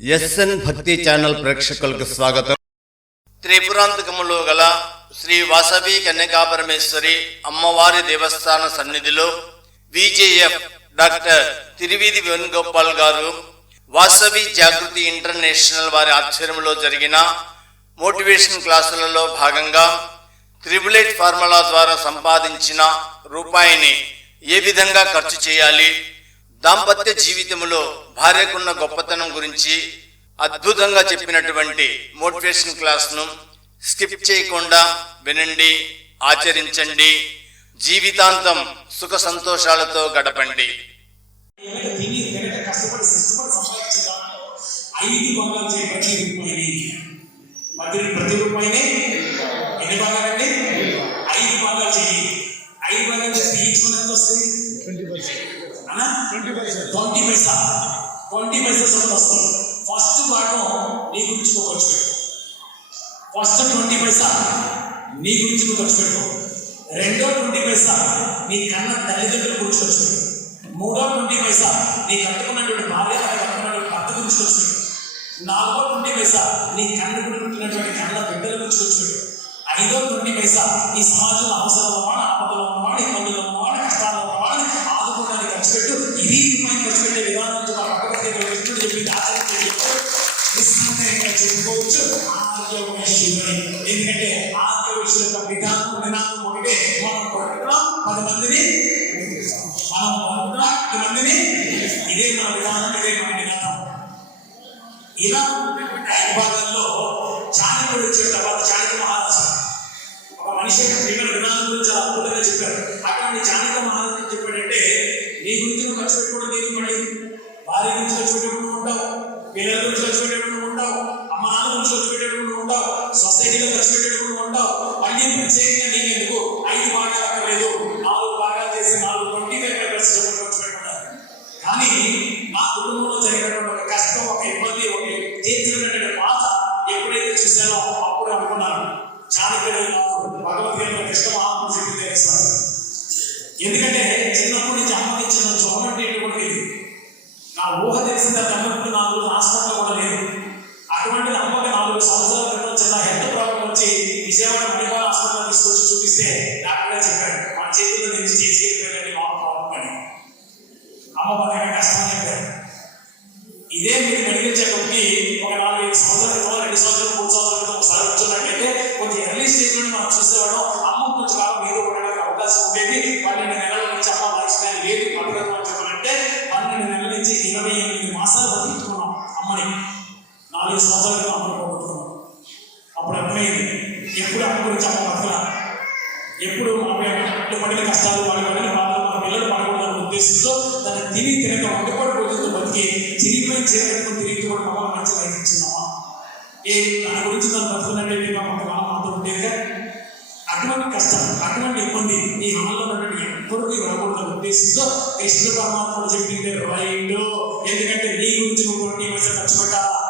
SN భక్తి channel ప్రేక్షకులకు స్వాగతం. త్రిపురాంతకములో గల శ్రీ వాసవి కన్యకాపరమేశ్వరి అమ్మవారి దేవస్థాన సన్నిధిలో విజేఎఫ్ డాక్టర్ తిరువీధి వేణుగోపాల్ గారు వాసవి జాగృతి ఇంటర్నేషనల్ వారి ఆధ్వర్యంలో జరిగిన మోటివేషన్ క్లాసులలో భాగంగా త్రిబులేట్ ఫార్ములా ద్వారా సంపాదించిన రూపాయిని ఏ విధంగా ఖర్చు చేయాలి, దాంపత్య జీవితంలో భార్యకున్న గొప్పతనం గురించి అద్భుతంగా చెప్పినటువంటి మోటివేషన్ క్లాస్ను స్కిప్ చేయకుండా వినండి, ఆచరించండి, జీవితాంతం సుఖ సంతోషాలతో గడపండి. ప్రతి రూపాయిని ఎన్ని భాగాలండి? 5 భాగాలు చెయ్యి. 5 భాగాలు చేస్తే ఈచుకుని ఎంత వస్తుంది? 20 పైసా. 20 పైసా సొంత వస్తుంది. ఫస్ట్ భాగం నీ గురించి నువ్వు ఖర్చు పెట్టు. ఫస్ట్ 20 పైసా నీ గురించి నువ్వు ఖర్చు పెట్టు. రెండో 20 పైసా నీ కన్న తల్లిదండ్రుల గురించి ఖర్చు పెట్టు. మూడో 20 పైసా నీ కట్టుకున్నటువంటి భార్య కట్టుకున్నటువంటి భర్త గురించి ఖర్చు పెట్టు. నాలుగో 20 పైసా నీ కన్ను పుట్టినటువంటి కన్న బిడ్డల గురించి ఖర్చు పెట్టు. ఐదో 20 పైసా ఈ సమాజంలో అవసరం ఉన్నవాడు, ఆపదలో ఉన్నవాడు, ఇబ్బందులు ఉన్నవాడు, కష్టాల్లో ఉన్నవాడు ఆదుకోవడానికి ఖర్చు పెట్టు. ఇది రూపాయి ఖర్చు పెట్టే విధానం భగవద్గీత చెప్పింది. ఆచరించే చెప్పుకోవచ్చు ఎందుకంటే ఆరోగ్య విషయం యొక్క విధానం ఒకటే. మనం కొట్టడం 10 మందిని, మనం కొట్టడం 10 మందిని. ఇదే మన విధానం, ఇదే మన విధానం. ఇలా భాగంలో చాణక్యుడు వచ్చిన తర్వాత చాణక్య మహారాజు ఒక మనిషి యొక్క జీవన విధానం గురించి చాలా అద్భుతంగా చెప్పారు. అటువంటి చాణక్య మహారాజు చెప్పాడంటే, నీ గురించి నువ్వు ఖర్చు పెట్టుకోవడం లేదు, మళ్ళీ భార్య గురించి ఖర్చు పెట్టేప్పుడు ఉంటావు, పిల్లల గురించి ఖర్చు పెట్టేప్పుడు ఉంటావు, అమ్మ నాన్న గురించి ఖర్చు పెట్టేప్పుడు ఉంటావు, సొసైటీలో ఖర్చు పెట్టేప్పుడు ఉంటావు. మళ్ళీ ప్రత్యేకంగా నీకు ఎందుకు 5 భాగాలు అక్కర్లేదు, 4 భాగాలు చేసి 4 ఖర్చు పెట్టుకుంటారు. కానీ నా కుటుంబంలో జరిగినటువంటి ఒక కష్టం, ఒక ఇబ్బంది, ఒక తీర్చినటువంటి బాధ ఎప్పుడైతే చూసానో అప్పుడు అనుకున్నాను, చాణక్యుడు భగవద్గీత కృష్ణ మహాత్ముడు చెప్పింది తెలుస్తాను. ఎందుకంటే చిన్నప్పటి నుంచి అమ్మకి ఇచ్చిన చూడండి కూడా లేదు. నా ఊహ తెలిసిన అన్నప్పుడు 4 రోజులు హాస్పిటల్ కూడా లేదు. అటువంటి అమ్మకి 4 సంవత్సరాల క్రితం చిన్న హెల్త్ ప్రాబ్లం వచ్చి విజయవాడ మెడికల్ హాస్పిటల్ తీసుకొచ్చి చూపిస్తే డాక్టర్ చెప్పాడు, మన చేతుల్లో నుంచి తీసుకెళ్ళిపోయాడండి మాకు ప్రాబ్లం అని. అమ్మ బాగా కష్టమని చెప్పారు. ఇదే మీరు మెడికల్ చెకప్కి ఒక 4-5 సంవత్సరాల క్రితం, 2 సంవత్సరాలు 3 సంవత్సరాల క్రితం ఒకసారి వచ్చినట్లయితే కొంచెం ఎర్లీ స్టేజ్లోనే మనం చూసేవాళ్ళం. అమ్మ కొంచెం కాలం మీద పడడానికి అవకాశం ఉండేది. 12 నెలల నుంచి అమ్మ లైఫ్ స్టైల్ లేదు పడగదు అని చెప్పాలంటే 12 నెలల నుంచి 28 మాసాలు బతుకుతున్నాం అమ్మని. 4 సంవత్సరాల క్రితం అమ్మ పోగొట్టుకున్నాం. అప్పుడు అర్థమైంది ఎప్పుడు అమ్మ గురించి అమ్మ బతకల, ఎప్పుడు పడిన కష్టాలు, వాళ్ళ పడిన బాధలు మన పిల్లలు పడకూడదన్న ఉద్దేశంతో తను తినక ఒక్కపాటు రోజులతో బతికి చిరిగిపోయి చీరకట్టుకుని తిరిగి కూడా మమ్మల్ని మంచి లైఫ్ ఇచ్చిందమ్మా. దాని గురించి తను బతుకున్నట్టు మాతో ఉండేదిగా. అటువంటి కష్టం, అటువంటి ఇబ్బంది ఈ అమల్లో ఉన్నటువంటి ఎప్పటికీ రాకూడదన్న ఉద్దేశంతో కృష్ణ పరమాత్ముడు చెప్పింది రైట్. ఎందుకంటే నీ గురించి నువ్వు 20 పైసలు ఖర్చు పెట్టాలా.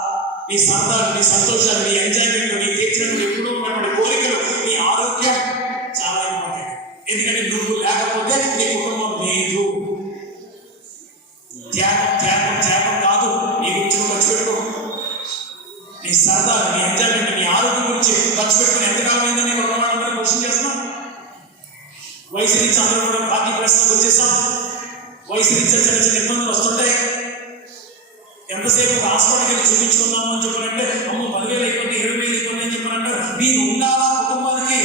నీ సరదాలు, నీ సంతోషాలు, నీ ఎంజాయ్మెంట్, నీ తీర్చినప్పుడు ఎప్పుడూ ఉన్నటువంటి కోరికలు, నీ ఆరోగ్యం చాలా ఇంపార్టెంట్. ఎందుకంటే నువ్వు లేకపోతే నీ కుటుంబం లేదు. త్యాగం కాదు. నీ గురించి నువ్వు ఖర్చు పెట్టుకో. నీ సరదా, నీ ఎంజాయ్మెంట్, నీ ఆరోగ్యం గురించి ఖర్చు పెట్టుకుని ఎంతకాలం అయిందని వాళ్ళందరూ క్వశ్చన్ చేస్తున్నాం. వయసు నుంచి అందరూ కూడా 40+ వచ్చేసాం. వయసు నుంచి చిన్న చిన్న ఇబ్బందులు వస్తుంటాయి. ఎంతసేపు ఒక హాస్పిటల్కి వెళ్ళి చూపించుకున్నాము అని చెప్పాలంటే అమ్మ 10,000 అయిపోయింది, 20,000 అయిపోయింది అని చెప్పాలంటే మీరు ఉండాలా కుటుంబానికి.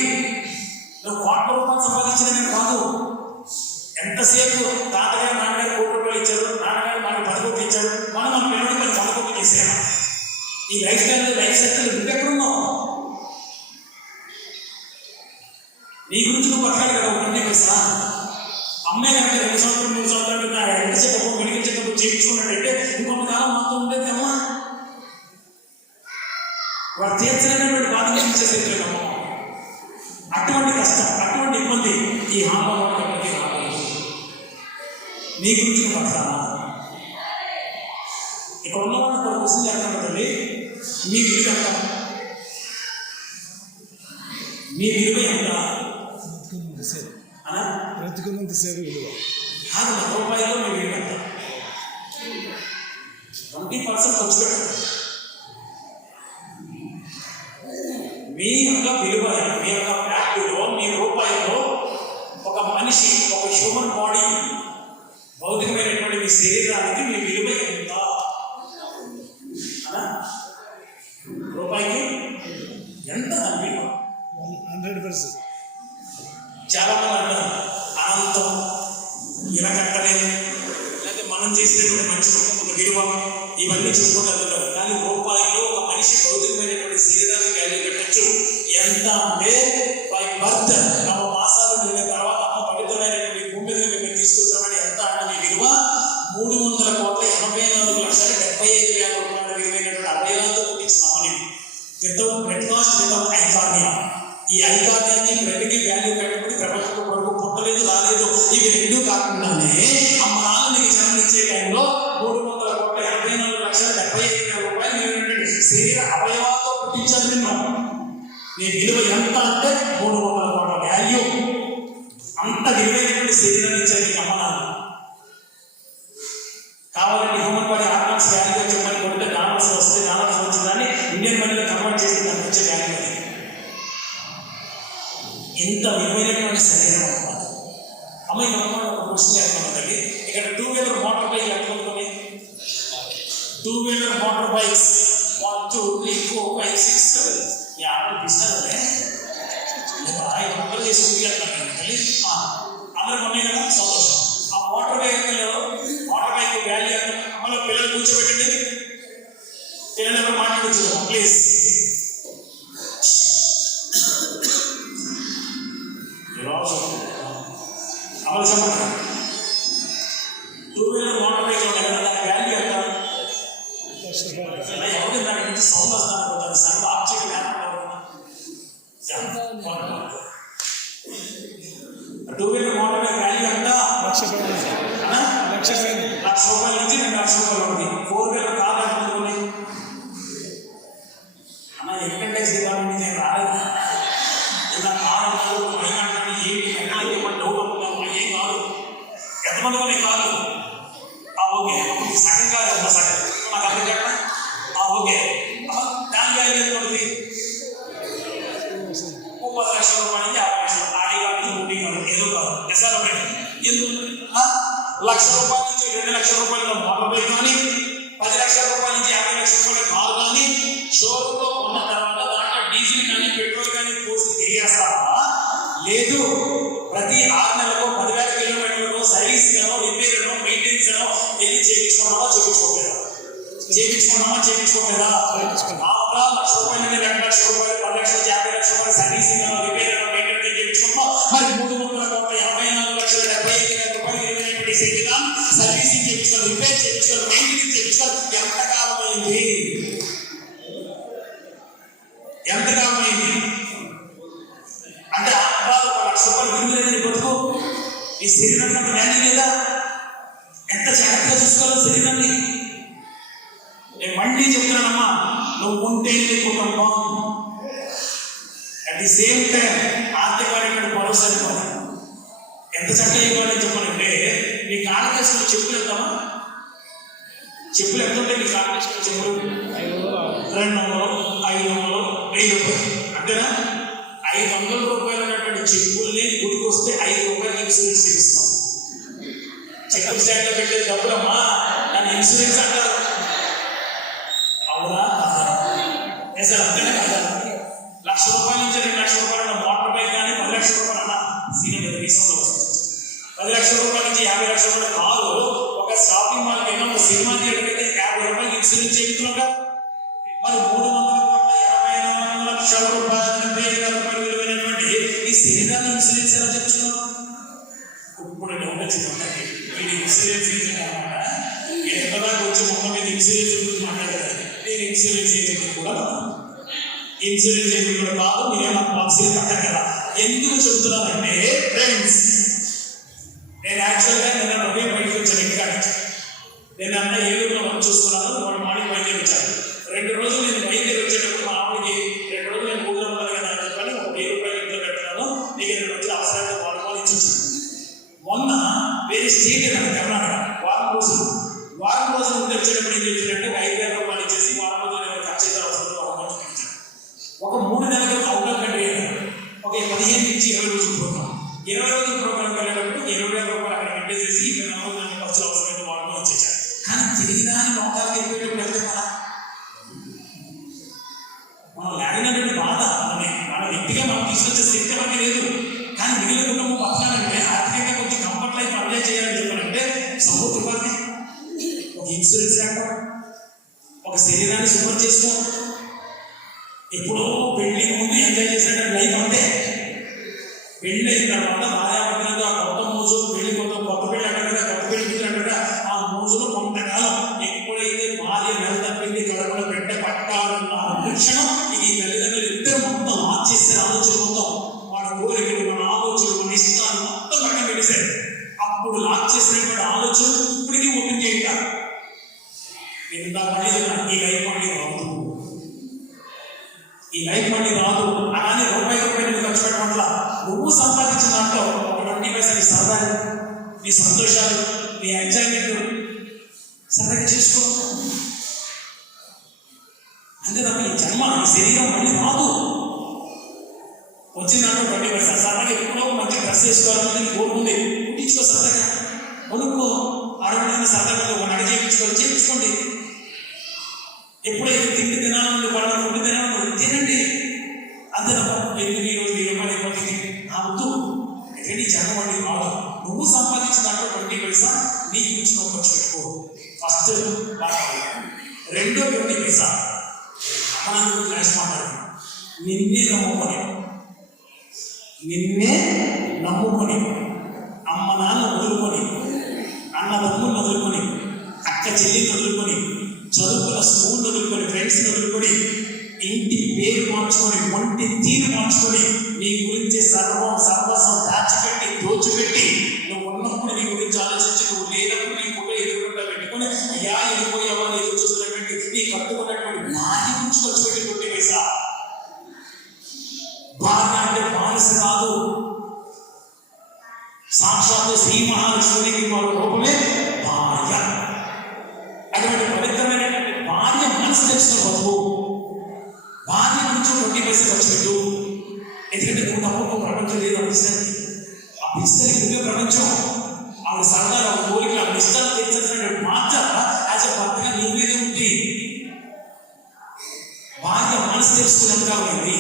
నువ్వు 1,00,00,000 రూపాయలు సంపాదించిన కాదు. ఎంతసేపు తాతగారు నాన్నగారు 1,00,00,000 రూపాయలు ఇచ్చారు, నాన్నగారు మనకు 10 కోట్లు ఇచ్చారు, మనం మన పిల్లలకి 10 కోట్లు చేసేయాలి. ఈ లైఫ్ స్టైల్, లైఫ్ సైకిల్ నువ్వెక్కడున్నావు? నీ గురించి నువ్వు బతకాలి కదా. 20 పైసా అమ్మే కనుక 2 సంవత్సరాలు 3 సంవత్సరాలు హెల్త్ చెకప్, మెడికల్ చెకప్ చేయించుకున్నట్టయితే ఇంకొంతకాలం మాత్రం ఉండేది అమ్మా. వాడు తీర్చినటువంటి బాధ చేసేట్లేదమ్మా. అటువంటి కష్టం, అటువంటి ఇబ్బంది ఈ హామీ నీ గురించి నువ్వు బతకాలా. ఇక్కడ ఉన్నవాడు ఒక క్వశ్చన్ చేస్తాను కదండి, మీ విలువ ఎంత? మీ విలువ ఎంత? బ్రతుకున్నంత సేపు విలువ కాదు. రూపాయలు మీ విలువ ఎంత? 20% ఖర్చు పెట్టండి. విలువైనటువంటి శరీరానికి మీ విలువ ఎంత? రూపాయికి ఎంత విలువ? 100%. చాలా మంది అంటారు అనంతం, ఇలా కట్టలేదు, లేకపోతే మనం చేసినటువంటి మనిషి విలువ, ఇవన్నీ చెప్పుకుంటారు. కానీ రూపాయిలో ఒక మనిషి భౌతికమైనటువంటి శరీరానికి వాల్యూ పెట్టచ్చు. ఎంత అంటే బై బర్త్, నవ మాసాలు నిండిన తర్వాత అమ్మ పవిత్రమైనటువంటి భూమి మీద మేము తీసుకొచ్చామని ఎంత అంటే మీ విలువ 300,84,75,000 రూపాయల విలువైనటువంటి అవయవాలతో పుట్టించినామని. ఈ ఐకార్యాన్ని ప్రతికి వాల్యూ పెట్టబడి ప్రపంచంలో కొరకు పుట్టలేదు, రాలేదు. ఇవి రెండు కాకుండానే అమ్మ నాన్న నీకు జన్మనిచ్చే టైంలో 300,84,75,000 రూపాయలు విలువైనటువంటి శరీర అవయవాలతో పుట్టించారు నిన్ను. నీ విలువ ఎంత అంటే 300 కోట్ల వాల్యూ. అంత విలువైనటువంటి శరీరాన్ని ఇచ్చారు నీకు అమ్మ నాన్న. కావాలంటే హ్యూమన్ బాడీ ఆర్గాన్స్ వాల్యూ చెప్పని కొడితే డాలర్స్ వస్తే డాలర్స్ వచ్చిందని ఇండియన్ మనీలో కన్వర్ట్ చేసి దానికి వచ్చే వాల్యూ. ఇంత విలువైనటువంటి శరీరం అన్నమాట. అమ్మాయి ఒక క్వశ్చన్ చేస్తున్నానండి. ఇక్కడ 2-wheeler మోటార్ బైక్ ఎంతమంది ఉన్నాయి? 2-wheeler మోటార్ బైక్స్ 1, 2, 3, 4, 5, 6, 7 ఇస్తారంటే అందరూ చేసి అందరూ ఉన్నాయి కదా, సంతోషం. ఆ మోటార్ బైక్ వాల్యూ ఎంత? అమ్మలో పిల్లలు కూర్చోబెట్టండి, పిల్లలు ఎవరు మాట్లాడచ్చు ప్లీజ్. అమలు చెప్పండి. 2-wheeler మోటార్ బైక్ వాల్యూ ఎంత? ఎవరు దాని నుంచి సౌండ్ వస్తాను పోతాను sir, object two-wheeler motor bike value ఎంత? ₹1,00,000 నుంచి ₹2,00,000 ఉంది. 4-wheeler కార్ అనుకోండి అన్న, ఎక్కండైజ్ డిపార్ట్మెంట్ నేను రాలేదు. ఇలా కారు ఏమంటాను, ఏంటి ఎక్కడికి డౌట్ అవుతున్నాము, ఏం కాదు. ఎంతమంది ఉన్నాయి కార్లు? ఓకే, సగం కాదు, ఎంత సగం నాకు అర్థం కట్ట. ఓకే, దాని వాల్యూ ఎంత ఉంటుంది? ₹30,00,000 నుంచి ₹50,00,000. ఆడి కాదు, ఊడి కాదు, ఏదో కాదు. ఎస్ఆర్ ఎందుకు ₹1,00,000 నుంచి ₹2,00,000 మోటార్ బైక్ కానీ, ₹10,00,000 నుంచి ₹50,00,000 కారు కానీ షోరూంలో కొన్న తర్వాత దాంట్లో డీజిల్ కానీ పెట్రోల్ కానీ పోసి తిరిగేస్తావా? లేదు, ప్రతి 6 నెలలకు 10,000 కిలోమీటర్లకు సర్వీస్ గానో, రిపేర్ గానో, మెయింటెనెన్స్ గానో వెళ్ళి చేయించుకున్నావా? చేయించుకోలేదా? చేయించుకోలేదా? ₹1,00,000 నుండి ₹2,00,000, ₹10,00,000 నుంచి ₹50,00,000 సర్వీసింగ్ గానో, రిపేర్ గానో, మెయింటెనెన్స్ చేయించుకున్నావా? మరి 3,84,84,000 విలువైనటువంటి శరీరాన్ని సర్వీసింగ్ చేయించుకోవాలి, రిపేర్ చేయించుకోవాలి, మెయింటెనెన్స్ చేయించుకోవాలి. ఎంతకాలం అయింది? అంటే ₹1,00,000 విలువైన బతుకు ఈ శరీరానికి అంత వాల్యూ లేదా? ఎంత జాగ్రత్తగా చూసుకోవాలి శరీరాన్ని. నేను మళ్ళీ చెప్తున్నానమ్మా, నువ్వు ఉంటే నీ కుటుంబం, అట్ ది సేమ్ టైం ఆర్థికమైనటువంటి భరోసా ఇవ్వాలి. ఎంత చక్కగా ఇవ్వాలని చెప్పాలంటే, నీ కాళ్ళకేసుకుని చెప్పులు వెళ్తామా? చెప్పులు ఎంత ఉంటాయి నీ కాళ్ళకేసుకుని? చెప్పులు 200, 500, 1000 అంతేనా? ₹500 ఉన్నటువంటి చెప్పుల్ని గుడికి వస్తే ₹5 ఇన్సూరెన్స్ ఇస్తాం. చెప్పుల స్టాండ్ లో పెట్టే డబ్బులమ్మా, దాన్ని ఇన్సూరెన్స్ అంటారు. అవునా? సార్ అంతేనా కదా? ₹1,00,000 నుంచి ₹2,00,000 మోటార్ బైక్ కానీ, ₹10,00,000 అన్న సీనియర్ తీసుకుంటూ వస్తుంది. ₹10,00,000 నుంచి ₹50,00,000 కారు ఒక షాపింగ్ మాల్కి వెళ్ళినా, ఒక సినిమా థియేటర్కి అయితే ₹50 ఇన్సూరెన్స్ చేయించున్నాగా. మరి ₹300,00,000 విలువైనటువంటి ఈ శరీరాన్ని ఇన్సూరెన్స్ ఎలా చెప్తున్నావు? ఇప్పుడు డౌట్ వచ్చింది. వీడి ఇన్సూరెన్స్ ఏజెంట్ అనమాట. ఎంతదా వచ్చి మొత్తం మీద ఇన్సూరెన్స్ గురించి మాట్లాడేది. నేను ఇన్సూరెన్స్ ఏజెంట్ కూడా కాదు, మీరేమో పాలసీ కట్టారు కదా. ఎందుకు చెప్తున్నానంటే ఫ్రెండ్స్, నేను యాక్చువల్గా నిన్న ఉదయం బయటకు వచ్చాను ఇంటికాడ. నేను అన్న ఏలూరులో వర్క్ చూసుకున్నాను. వాడు మార్నింగ్ బయలుదేరి వచ్చాను. 2 రోజులు నేను బయలుదేరి వచ్చేటప్పుడు మా ఆవిడకి 2 రోజులు నేను ఊళ్ళో ఉన్నాను కదా అని చెప్పని ₹1,000 ఇంట్లో పెట్టినాను. నీకు 2 రోజులు అవసరానికి వాడుకోవాలి ఇచ్చి వచ్చాను. మొన్న వేరే స్టేట్ అన్నాడు కర్ణాటక. వారం రోజులు ఉంటే వచ్చేటప్పుడు ఏం చేశారంటే ₹5,000 ఇచ్చేసి వారం రోజులు ఎవరు ఖర్చు అయితే అవసరం వాడుకోవచ్చు ఇచ్చాను. ఒక 3 నెలలకు అవుట్ ఆఫ్ కంట్రీ అన్నారు. ఒక 15 నుంచి 20 రోజులు ప్రోగ్రామ్. 20 రోజుల ప్రోగ్రామ్కి వెళ్ళేటప్పుడు ₹20,000 అక్కడ పెట్టేసేసి 24 రోజులు ఖర్చులు అవసరమైతే వాడుకోవచ్చు. శరీరాన్ని లోకాలకు వెళ్ళిపోయేటప్పుడు వెళ్తే మనం లేడినటువంటి బాధ మన వ్యక్తిగా మనం తీసుకొచ్చే శక్తి మనకి లేదు. కానీ మిగిలిన కుటుంబం బతకాలంటే ఆర్థికంగా కొంచెం కంఫర్ట్ లైఫ్ అప్లై చేయాలని చెప్పాలంటే సపోర్ట్ ఇవ్వాలి. ఒక ఇన్సూరెన్స్ కట్టడం, ఒక శరీరాన్ని శుభ్రం చేసుకోవడం, ఎప్పుడో పెళ్లికి ముందు ఎంజాయ్ చేసినటువంటి లైఫ్ అంటే పెళ్లి అయిన తర్వాత భార్యాభర్తలతో ఆ కొత్త మోజులు పెళ్లి కొత్త పెళ్లి అంటారు కదా, కొత్త పెళ్లి కూతురు అంటారు కదా, ఆ మోజులు కొంతకాలం ఎప్పుడైతే భార్య నెల తప్పింది కడుపులో పెట్ట పట్టాలన్న క్షణం ఈ తల్లిదండ్రులు ఇద్దరు మొత్తం మార్చేస్తే ఆలోచన మొత్తం వాళ్ళ కోరికలు, మన ఆలోచనలు, మన ఇష్టాలు మొత్తం పక్కన పెట్టేశారు. అప్పుడు లాక్ చేసినటువంటి ఆలోచన ఇప్పటికీ ఓపెన్ చేయట ఎంత మళ్ళీ ఈ లైఫ్ మళ్ళీ రాదు, ఈ లైఫ్ మళ్ళీ రాదు. అలానే రూపాయి నువ్వు ఖర్చు పెట్టడం నువ్వు సంపాదించిన దాంట్లో ఒక 20% నీ సరదాలు, నీ సంతోషాలు, నీ ఎంజాయ్మెంట్ సరదాగా చేసుకో. అంతే తప్ప ఈ జన్మ, ఈ శరీరం మళ్ళీ రాదు. వచ్చిన దాంట్లో 20% సరదాగా ఎప్పుడో మంచి డ్రెస్ వేసుకోవాలని కోరుకుంది, కుట్టించుకో సరదాగా, కొనుక్కో. ఆడవాళ్ళని సరదాగా ఒక నగ చేయించుకోండి. ఎప్పుడైతే తిండి తినాలని వాళ్ళ ఫుడ్ తినాలని తినండి. అంతే తప్ప ఎందుకు ఈ రోజు 10 రూపాయలు అయిపోతుంది వద్దు. ఎక్కడి జన్మని రాదు. నువ్వు సంపాదించిన దాంట్లో 20% నీ గురించి నువ్వు ఖర్చు పెట్టుకో. ఫస్ట్ రెండో 20% మనం క్లాస్ మాట్లాడుతున్నాం. నిన్నే నమ్ముకొని అమ్మ నాన్న వదులుకొని, అన్నదమ్ములను వదులుకొని, అక్క చెల్లిని వదులుకొని, చదువుకున్న స్కూల్ వదులుకొని, ఫ్రెండ్స్ని వదులుకొని, ఇంటి పేరు మార్చుకొని, ఒంటి తీరు మార్చుకొని, నీ గురించి సర్వస్వం దాచిపెట్టి దోచిపెట్టి, నువ్వు ఉన్నప్పుడు నీ గురించి ఆలోచించి, నువ్వు లేనప్పుడు నీ ఫోటో ఎదురుకుండా పెట్టుకొని అయ్యా వెళ్ళిపోయావా ఎదురు చూస్తున్నటువంటి నీ కట్టుకున్నటువంటి భార్య గురించి ఖర్చు పెట్టి 20%. భార్య అంటే బానిస కాదు, సాక్షాత్తు శ్రీ మహాలక్ష్మికి వారి రూపమే భార్య. అటువంటి పవిత్రమైనటువంటి భార్య మనసు తెలుసుకుని బతుకు. భార్య గురించి 20% ఖర్చు పెట్టు. ఎందుకంటే నువ్వు నమ్మకం ప్రపంచం లేదు. ఆ పిస్తలి నువ్వే ప్రపంచం. ఆవిడ సరదాలు, ఆవిడ కోరికలు, ఆవిడ ఇష్టాలు తెచ్చేసినటువంటి బాధ్యత యాజ్ ఎ భర్తగా నీ మీదే ఉంది. భార్య మనసు తెలుసుకున్నట్టుగా ఉంది,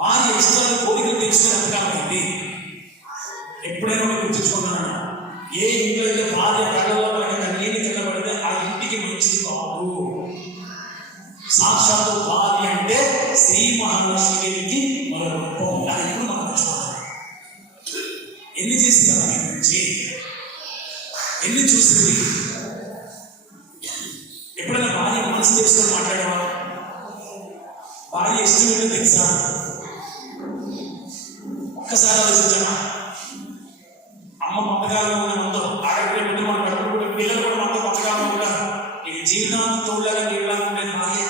భార్య ఇష్టాలు కోరికలు తెలుసుకున్నట్టుగా ఉంది. ఎప్పుడైనా గుర్తుంచుకున్నాను, ఏ ఇంట్లో అయితే భార్య కళ్ళలో పడిన నీళ్ళు కిందపడితే ఆ ఇంటికి మంచిది కాదు. సాక్షాత్తు భార్య అంటే శ్రీ మహాలక్ష్మికి మరో రూపం. అది ఎప్పుడు మనం మర్చిపోతాం. ఎన్ని చేసిందా నీ గురించి, ఎన్ని చూసింది. ఎప్పుడైనా భార్య మనసు తెలుసుకొని మాట్లాడేవా? భార్య ఇష్టం ఏంటో తెలుసా? ఒక్కసారి ఆలోచించామా? అమ్మ పథకాలు మనతో ఆడపిల్ల పెట్టి మన కడుపు పిల్లలు కూడా మనతో పథకాలు ఉంటారు. ఇది జీవితాన్ని తోడగా నీళ్ళగా ఉండేది భార్య.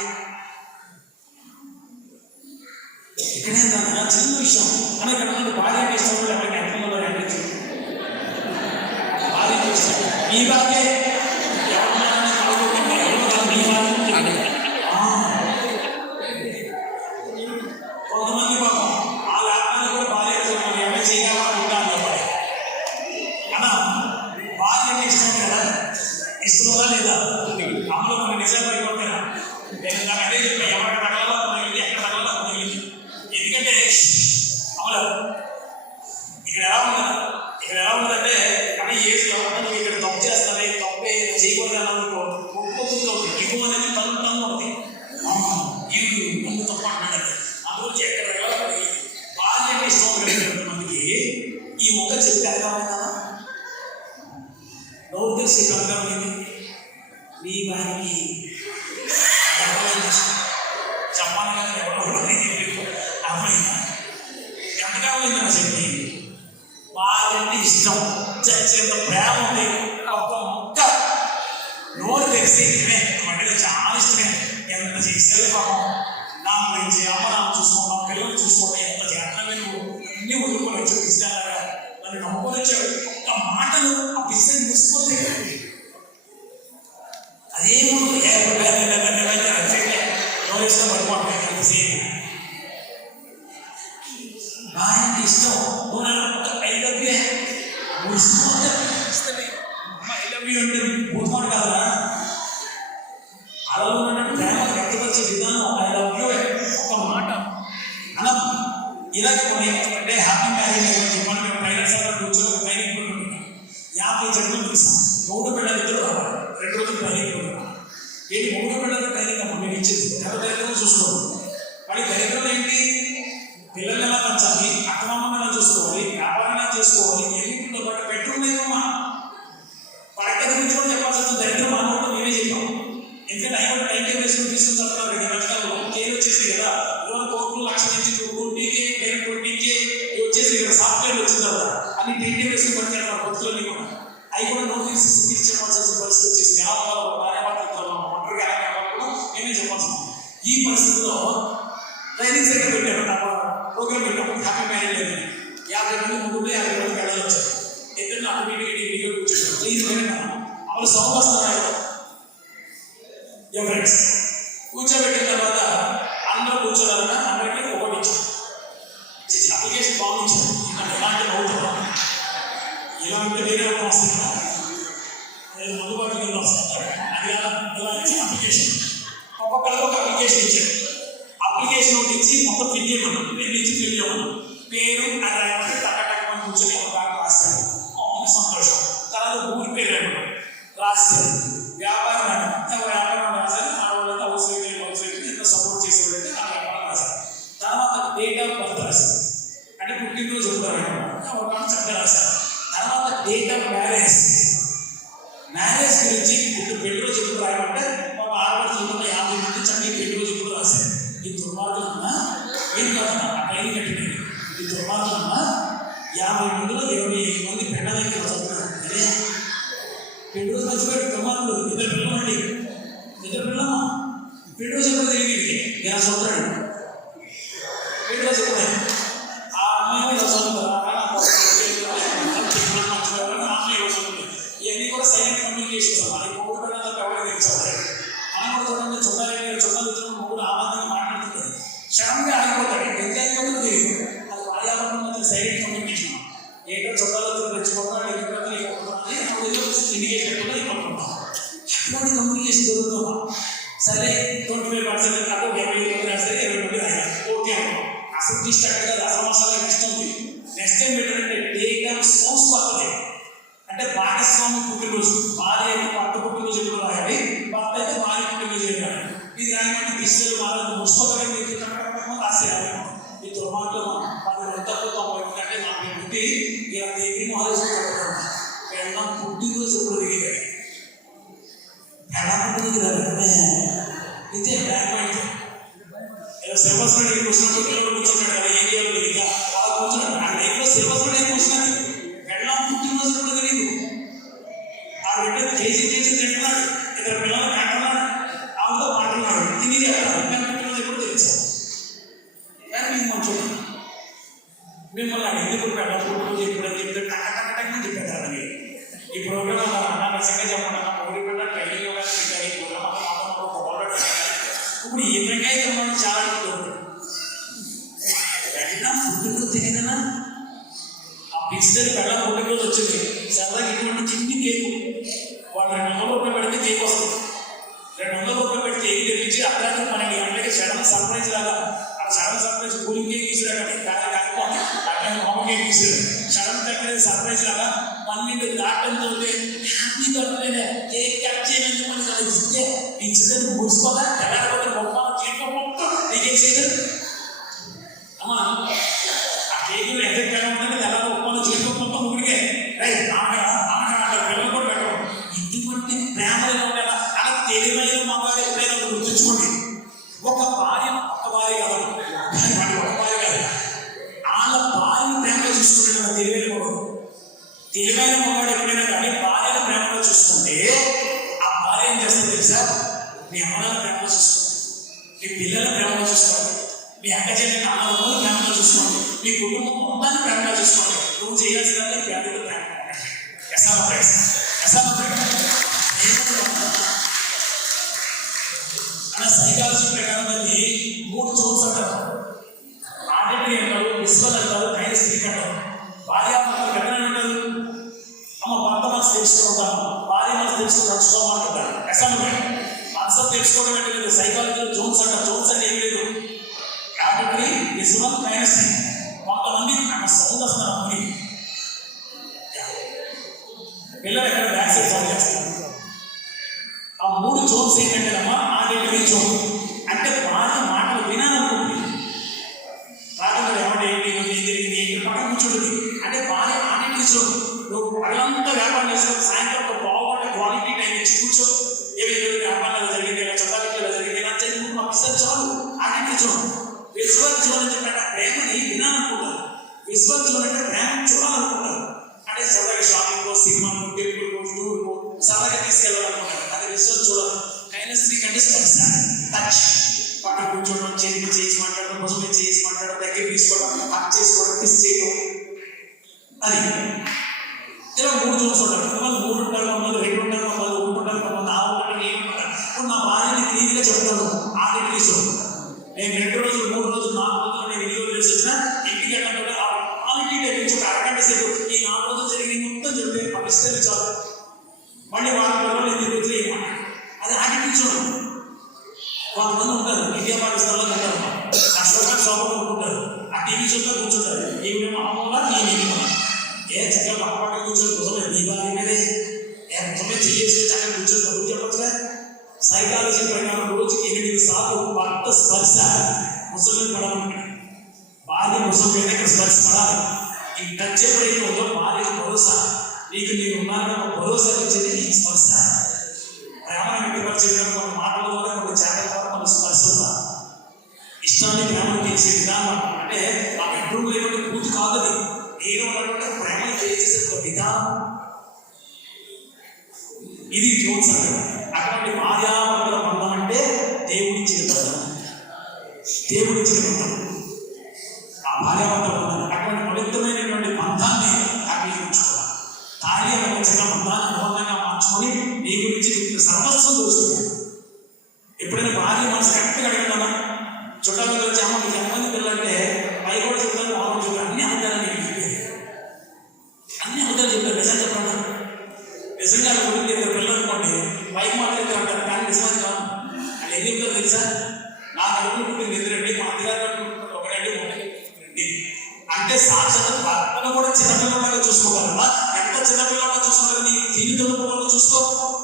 ఇక్కడే నా చిన్న విషయం కానీ ఇక్కడ నుండి భార్య ఇష్టం కూడా ఎవరికి అర్థంలో భార్య ఇష్టం మీ భార్య కొంతమంది పాపం ఆ లేకపోతే కూడా భార్య ఏమైనా చేయాలని ఉంటాను అన్నా. భార్య ఇష్టం కదా, ఇష్టమా లేదా? అమ్మలో మన నిజం పడిపోతారా? నేను నాకు అదే చెప్పా, ఎవరికి తగలాలో తగిలింది, ఎక్కడ తగలాలో తగిలింది. ఎందుకంటే అమలు ఇక్కడ ఎలా ఉందంటే కానీ ఏజ్ నువ్వు ఇక్కడ తప్పు చేస్తానే, తప్పే చేయకూడదు అన్నప్పుడు ఒప్పుకోకుండా ఉంది. ఇవ్వు అనేది తను ఉంది. ఇవి ముందు తప్ప అన్నాడంటే అందులో ఎక్కడ తగలాలి. భార్య ఇష్టం మందికి ఈ మొక్క చెప్తే అర్థమైందా? నోరు తెలిసి అర్థమైంది. నీ భార్యకి చెప్పాలి కదా, ఎవరో అర్థమైందా? ఎంతగా పోయిందని చెప్పి భార్య అంటే ఇష్టం, చచ్చేంత ప్రేమ ఉంది. ఒక మొక్క నోరు తెలిసి వాటిలో చాలా ఇష్టమే. ఎంత చేసేది పాపం నా గురించి, అమ్మ నాన్న చూసుకోవడం, పిల్లలు చూసుకోవడం, ఎంత చేస్తానే నువ్వు అన్ని వదులుకొని వచ్చావు. ఇష్టాలుగా నన్ను నమ్ముకొని వచ్చావు. ఒక్క మాటలు ఆ బిస్కెట్ ముసిపోతే అదే నోరేసిన పడిపోతాయి. అంతసేపు భార్యకి ఇష్టం. నువ్వు నన్ను ఐ లవ్ యూ ముసిపోతే ఐ లవ్ యూ అంటే భూతమాట కాదా? అలా ఉన్నట్టు ప్రేమ వ్యక్తపరిచే విధానం ఐ లవ్ యూ ఒక మాట అలా ఇలాగే అంటే హ్యాపీ మ్యారేజ్ అని చెప్పాలి. మేము ట్రైనర్ సార్ కూర్చొని ఒక ట్రైనింగ్ పెట్టుకుంటాం. 50 జన్మలు చూస్తాం. 3 పిల్లలు ఇద్దరు 2 రోజులు ట్రైనింగ్ పెట్టుకుంటాం. ఏంటి 3 పిల్లలు ట్రైనింగ్ అమ్మ మేము ఇచ్చేది దరిద్రం చూసుకోవాలి. వాడి దరిద్రం ఏంటి? పిల్లల్ని ఎలా పెంచాలి, అక్రమం ఎలా చూసుకోవాలి, వ్యాపారం ఎలా చేసుకోవాలి, ఎన్నింటిలో బట్టి బెడ్రూమ్ లేదమ్మా. పడక గురించి కూడా చెప్పాల్సి వస్తుంది. దరిద్రం మానవుడు మేమే చెప్పాం. ఎందుకంటే ఆయన టైం టేబుల్ వేసుకుని తీసుకుని చెప్తారు. 2 లక్షలు కేర్ వచ్చేసి కదా, 2 లక్షల నుంచి 20K 20K వచ్చేసి ఇక్కడ సాఫ్ట్వేర్ వచ్చింది కదా అని టైం టేబుల్ వేసుకుని పనిచేస్తారు. కొత్తలోని కూడా అవి కూడా నోటీస్ సిగ్నేచర్ చెప్పాల్సిన పరిస్థితి వచ్చేసి ఒంటరిగా కూడా మేమే చెప్పాల్సి ఉంది. ఈ పరిస్థితిలో ట్రైనింగ్ సెంటర్ పెట్టారు. ప్రోగ్రామ్ పెట్టాం హ్యాపీ మ్యారేజ్ అని. 50 మంది ముందు 50 మంది కళలు వచ్చారు. ఇద్దరు అటు కూర్చొని ప్లీజ్ అప్పుడు సౌండ్ వస్తున్నారు ఫ్రెండ్స్. కూర్చోబెట్టిన తర్వాత అందరూ కూర్చోవాలన్నా అందరికీ ఒకటి ఇచ్చారు. అప్లికేషన్ ఫామ్ ఇచ్చారు. ఎలాంటి అవుతుందా ఇలాంటి వేరే వస్తున్నా అందుబాటు కింద వస్తారు. అది ఇలా ఇచ్చిన అప్లికేషన్ ఒక్కొక్కరికి ఒక అప్లికేషన్ ఇచ్చారు. అప్లికేషన్ ఒకటి ఇచ్చి మొత్తం ఫిల్ చేయమన్నాం. 2 ఇచ్చి ఫిల్ చేయమన్నాం. పేరు అది రాయమంటే టక్కని కూర్చొని ఒక రాశారు. సంతోషం. తర్వాత ఊరి పేరు రాయమన్నాం. రాశారు. వ్యాపారం వ్యాపారం రాశారు. ఆడవాళ్ళంతా హౌస్ వైఫ్ ఎంత సపోర్ట్ చేసేవాళ్ళైతే ఆ వ్యాపారం రాశారు. తర్వాత డేట్ ఆఫ్ బర్త్ రాశారు. అంటే పుట్టినరోజు చెప్తారు ఒక చక్కగా రాశారు. తర్వాత డేట్ ఆఫ్ మ్యారేజ్ గురించి ఇప్పుడు పెళ్లి రోజు ఎప్పుడు రాయమంటే ఒక 6 రోజుల్లో 50 మంది చక్కగా పెళ్లి రోజు ఎప్పుడు రాశారు. ఈ దుర్మార్గులన్నా ఏం కాదన్నా ఆ ట్రైనింగ్ కట్టింది. ఈ దుర్మార్గులన్నా 50 మందిలో 25 మంది పెళ్ళ దగ్గర చదువుతారు. అదే పెళ్లి రోజు మర్చిపోయాడు దుర్మార్గులు. 2 పిల్లలండి, 2 పిల్లమ్మా. పెళ్లి రోజు ఎప్పుడు తెలియదు ఇలా చదువుతాడు. పెళ్లి రోజు ఎప్పుడు ఆ అమ్మాయి ఇలా చదువుతారు. ఇవన్నీ కూడా సైలెంట్ కమ్యూనికేషన్. మనకి మూడు పిల్లలు ఎవరైనా తెలుసు. మనం కూడా చూడండి చుట్టాలు మూడు ఆనందంగా మాట్లాడుతుంది. క్షణంగా ఆగిపోతాడు. ఎంత అయిపోతుందో తెలియదు. అది భార్యాభర్తల సైలెంట్ కమ్యూనికేషన్. ఏంటో చుట్టాలతో తెచ్చుకుంటాడు. ఇండికేషన్ కూడా ఇవ్వకుంటాం. అట్లాంటి కమ్యూనికేషన్ దొరుకుతామా? సరే 25% కాదు 20 రాస్తే 20 మంది రాయాలి. ఓకే అమ్మా. అసలు ఇష్టంగా రసమసాల నెక్స్ట్ ఉంది. నెక్స్ట్ టైం ఏంటంటే డేట్ ఆఫ్ స్పౌస్ బర్త్డే అంటే భాగస్వామి పుట్టినరోజు. భార్య అయితే భర్త పుట్టినరోజు ఎప్పుడు రాయాలి, భర్త అయితే భార్య పుట్టినరోజు రాయాలి. ఇది రాయమంటే తీసుకెళ్ళి వాళ్ళని మున్సిపల్ రాసేయాలి. ఈ దుర్మార్గం 10 గంటలతో ఎందుకంటే నాకు పుట్టి ఇలా దేవి ఆలోచించాను. పెళ్ళం పుట్టినరోజు ఎప్పుడు దిగాయి ఎలా పుట్టినది కదా ఇదే బ్లాక్ పాయింట్. ఇలా సిలబస్ కూర్చున్నట్టు కూర్చున్నాడు కదా ఏం చేయాలో తెలియక అలా కూర్చున్నాడు. ఆ లైఫ్లో సిలబస్ ఏం కూర్చున్నది పెళ్ళం పుట్టినరోజు కూడా తెలియదు. ఆ బిడ్డ కేజీ తింటున్నాడు. 2 పిల్లలు కంటున్నాడు. ఆమెతో మాట్లాడుతున్నాడు. ఇది పుట్టినరోజు ఎప్పుడు తెలుసు. కానీ మీకు మంచి మిమ్మల్ని ఎందుకు పెళ్ళం పుట్టినరోజు ఎప్పుడని చెప్తే టక్కని చెప్పేస్తారు. ఈ ప్రోగ్రామ్ నాకు నిజంగా చెప్పండి. నా ఒకటి పెట్టా ట్రైనింగ్ పెట్టారు. ఈ ప్రోగ్రామ్ ఇప్పుడు ఈ ప్రకారం మనం చాలా పెట్టినా పుట్టినరోజు తెలియదనా ఆ పిక్చర్ పెళ్ళ పుట్టినరోజు వచ్చింది. సరదాగా ఇటువంటి చిన్ని కేకు వాళ్ళు 200 రూపాయలు పెడితే కేక్ వస్తుంది. 200 రూపాయలు పెడితే కేక్ తెప్పించి అర్ధరాత్రి 12 గంటలకి సడన్ సర్ప్రైజ్ లాగా ఆ సడన్ సర్ప్రైజ్ కూలింగ్ కేక్ తీసుకురాకండి. కాకపోతే అక్కడ మామూలు కేక్ తీసుకురాడు. సడన్ దగ్గర సర్ప్రైజ్ లాగా 12 దాటంతో హ్యాపీ దొరకలేదా కేక్ కట్ చేయడానికి మనకి ఇస్తే ఇన్సిడెంట్ ముగిసిపోదా తెల్లారిపోతే గొప్ప కేక్ మొత్తం నీకేం చేయదు అమ్మా. ఆ కేక్ ఎఫెక్ట్ ఎలా ఉంటుంది ఎలా గొప్ప కేక్ మొత్తం ఊరికే రైట్ పిల్లలు కూడా పెట్టడం. ఇటువంటి ప్రేమలో ఉండేలా అలా తెలివైన మగాడు ఎప్పుడైనా గుర్తుంచుకోండి. ఒక భార్య కాదు వాళ్ళ భార్యను ప్రేమగా చూసుకుంటాడు. తెలివైన మగాడు ఎప్పుడైనా కానీ భార్యను ప్రేమగా చూసుకుంటే ఆ భార్య ఏం చేస్తుంది తెలుసా? మీ అమ్మలను ప్రేమగా చూసుకోండి, మీ పిల్లలను ప్రేమగా చూసుకోండి, మీ అక్క చెల్లిని అమ్మలను ప్రేమగా చూసుకోండి, మీ కుటుంబం మొత్తాన్ని ప్రేమగా చూసుకోండి. నువ్వు చేయాల్సిన వ్యాధులు ప్రేమ అలా సైకాలజీ ప్రకారం బట్టి 3 జోన్స్ అంటారు. ఆడిటరీ అంటారు, విజువల్ అంటారు, కైనెస్థెటిక్ అంటారు. భార్యాభర్తలు ఎక్కడైనా ఉంటారు. అమ్మ భర్త మనసు తెలుసుకుంటాము, భార్య మనసు తీసుకుని నడుచుకోమంటారు. అసైన్మెంట్ కాన్సెప్ట్ తెలుసుకోవడం అంటే లేదు. సైకాలజీలో జోన్స్ అంటారు. జోన్స్ అంటే ఏం లేదు, యాటిట్యూడ్, విజువల్, కైనెసిక్. కొంతమంది సౌండ్ వస్తారు అమ్మని పిల్లలు ఎక్కడ బ్యాక్ సైడ్ సౌండ్ చేస్తారు. ఆ 3 జోన్స్ ఏంటంటేనమ్మా, ఆడిటరీ జోన్ అంటే బాగా మాటలు వినాలనుకుంటుంది. రాకుండా ఏమంటే ఏంటి ఏం జరిగింది ఏంటి పక్కన కూర్చుంటుంది అంటే బాగా ఆడిటరీ జోన్. నువ్వు పగలంతా వ్యాపారం చేసుకొని సాయంత్రం ఒక బాగుంటే క్వాలిటీ టైం ఇచ్చి కూర్చో, ఏవేదో వ్యాపారాలు జరిగింది ఇలా చదవకుండా జరిగింది ఇలా జరిగింది పంపిస్తారు చాలు. Auditory zone. విజువల్ జోన్ అంటే ప్రేమని వినాలనుకుంటారు. విజువల్ జోన్ అంటే ప్రేమను చూడాలనుకుంటారు. అంటే సరదాగా షాపింగ్, సినిమాకు, టెంపుల్కు, టూర్కు సరదాగా తీసుకెళ్ళాలనుకుంటారు. అది విజువల్ చూడాలి. కైనెసిక్ అంటే స్పర్శ, టచ్, పక్కన కూర్చోవడం, చేతికి చేసి మాట్లాడడం, భుజం మీద చేసి మాట్లాడడం, దగ్గర తీసుకోవడం, హక్ చేసుకోవడం, కిస్ చేయడం. అది ఇలా 3 జోన్స్ ఉంటారు. కొంతమంది 3 ఉంటారు, కొంతమంది 2 ఉంటారు, కొంతమంది 1 ఉంటారు, కొంతమంది 6 ఉంటారు, 7 ఉంటారు. ఇప్పుడు నా భార్యని క్లీన్గా చెప్తాను ఆడిటరీ జోన్. నేను 2 రోజులు 3 రోజులు 4 రోజులు నేను ఇల్లు వదిలేసి వచ్చిన ఇంటికి వెళ్ళకుండా క్వాలిటీ టైం ఇచ్చి ఒక అరగంట సేపు ఈ 4 రోజులు జరిగింది మొత్తం చెప్తే పంపిస్తే చాలు. మళ్ళీ వారం రోజులు 8 రోజులు ఏమాట అది ఆడిటరీ జోన్. కొంతమంది ఉంటారు ఇండియా పాకిస్తాన్లో ఉంటారు, అసలు సోపలు కొనుక్కుంటారు, ఆ టీవీ చూస్తూ కూర్చుంటారు. ఏమేమో అమ్మలా నేనేమో ఏ చక్కగా పక్కపక్క కూర్చొని కుసమే దీపావళి మీదే కుసమే చేసి చక్కగా కూర్చొని కబుర్లు చెప్పచ్చుగా. సైకాలజీ ప్రకారం రోజుకి 8 సార్లు భర్త స్పర్శ ముసలి పడాలంటాడు. భార్య ముసలి మీద ఇక్కడ స్పర్శ పడాలి. ఈ టచ్ ఎప్పుడైతే ఉందో భార్యకు భరోసా, నీకు నేను ఉన్నానని ఒక భరోసా వచ్చేది ఈ స్పర్శ. ప్రేమను వ్యక్తపరిచే కొన్ని మాటల ద్వారా, కొన్ని చేతల ద్వారా, కొన్ని స్పర్శ ద్వారా ఇష్టాన్ని ప్రేమను చేసే విధానం. అంటే ఆ బెడ్రూమ్ లేకుంటే పూర్తి కాదని నేను ఉన్నటువంటి ప్రేమను చేసే ఒక విధానం. ఇది జోన్స్ అంటారు. అటువంటి భార్యాభర్తల బంధం అంటే దేవుడిచ్చిన బంధం, దేవుడిచ్చిన బంధం. ఆ భార్యాభర్తల బంధం అటువంటి పవిత్రమైనటువంటి బంధాన్ని ఆకర్షించుకోవాలి. తాళి ఒక చిన్న బంధాన్ని అనుబంధంగా మార్చుకొని నీ గురించి సర్వస్వం దోచుకుంటాను. ఎప్పుడైనా భార్య మనసు కరెక్ట్గా అడగడమా, చుట్టాలు వచ్చి అమ్మ మీకు ఎంతమంది పిల్లలంటే పై కూడా చెప్తాను, మామూలు చెప్తాను, అన్ని అబద్ధాలని అన్ని అబద్ధాలు చెప్తారు. నిజం చెప్పండి, నిజంగా గురించి పిల్లలు అనుకోండి పైకి మాట్లాడుతూ ఉంటారు, కానీ నిజమని కాదు. వాళ్ళు ఏం చెప్తారు తెలుసా, నాకు అనుకుంటుంది ఎదురండి, మా అత్తగారు అనుకుంటున్నారు ఒకరండి, ఒకటి అంటే సాక్షాత్ భర్తను కూడా చిన్నపిల్లలాగా చూసుకోగలరా? ఎంత చిన్నపిల్లలాగా చూసుకోగలరు? నీ జీవితంలో చూసుకో.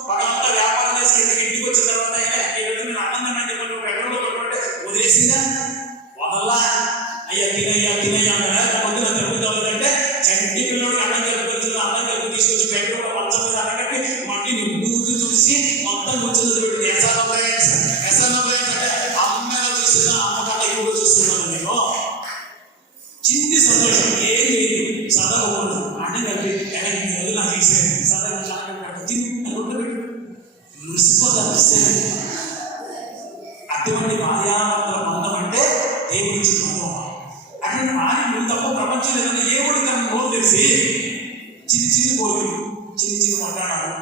పగలంతా వ్యాపారం చేసి ఇంటికి వచ్చిన తర్వాత నేను అన్నం తినండి పెట్రోల్ కొట్టుకుంటే వదిలేసిందా? వదల్లా అయ్యా తినయ్యా అంటారా? మందులో తిరుగుతావులంటే చంటి పిల్లడికి అన్నం కలిపి అన్నం కలిపి తీసుకొచ్చి పెట్రోల్ మంచం మీద అన్నం కట్టి మళ్ళీ నువ్వు చూసి మొత్తం కూర్చొని పెట్టి ఎస్ఆర్ఎస్ అంటే అమ్మగా చూస్తున్నా, అమ్మకాట ఎక్కువ చూస్తున్నాను. నేను చింది సంతోషం ఏం లేదు, సదా ఒకరు అన్నం కలిపి నాకు తీసేది సదా మురిసిపోతాను. అటువంటి భార్యాభర్తల బంధం అంటే దేవుడి బంధం. అటువంటి భార్య నువ్వు తప్ప ప్రపంచం లేదని ఏముడు తన నోరు తెలిసి చిన్ని కోరికలు, చిన్ని మాట్లాడాలి,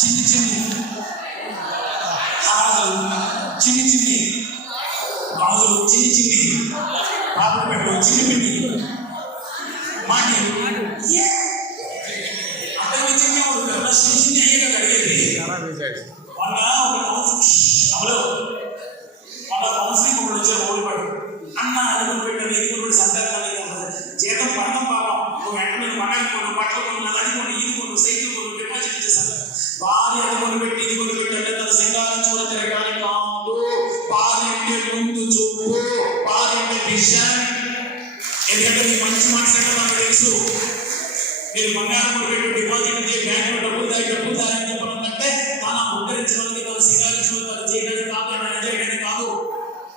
చిన్ని హారాలు, చిన్ని గాజులు, చిన్ని పాపలు పెట్టు, చిన్ని పెట్టి మాటలు అతని చిన్న చిన్ని అయ్యేగా అడిగేది. వాళ్ళ ఒక కౌన్సిలింగ్ ఒకటి వచ్చారు, ఓడిపడు అన్న అడుగులు పెట్టారు, ఎదుగులు సంతానం జీతం పడడం పాపం నువ్వు వెంటనే మగాన్ని కొను, బట్టలు కొను, అది కొను, ఇది కొను, సైకిల్ కొను, డిపాజిట్ ఇచ్చేసారు. భార్య అది కొనిపెట్టి ఇది కొనిపెట్టి అంటే తన సంఘాలను చూడ తిరగడానికి కాదు. భార్య అంటే ముందు చూపు, భార్య అంటే విజన్. ఎందుకంటే నీ మంచి మనసు అంటే మనకు తెలుసు. మీరు బంగారం కొనిపెట్టి డిపాజిట్ చేసి బ్యాంకులో డబ్బులు దాని చెప్పాలంటే తన ఉద్ధరించడానికి, తన సింగారించడం, తను చేయడానికి కాదు, ఆయన చేయడానికి కాదు.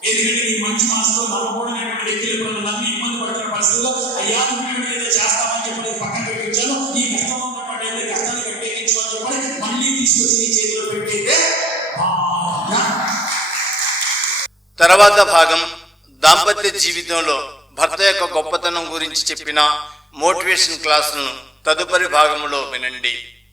ఎందుకంటే నీ మంచి మనసులో నమ్మకూడనటువంటి వ్యక్తులు నమ్మి ఇబ్బంది పడుతున్న పరిస్థితుల్లో అయ్యా నువ్వు ఏదో చేస్తామని చెప్పి పక్కన పెట్టించాను, ఈ కష్టంలో ఉన్నటువంటి కష్టాన్ని కట్టేయించమని చెప్పి మళ్ళీ తీసుకొచ్చి నీ చేతిలో పెట్టయితే. తర్వాత భాగం దాంపత్య జీవితంలో భర్త యొక్క గొప్పతనం గురించి చెప్పిన మోటివేషన్ క్లాసులను తదుపరి భాగంలో వినండి.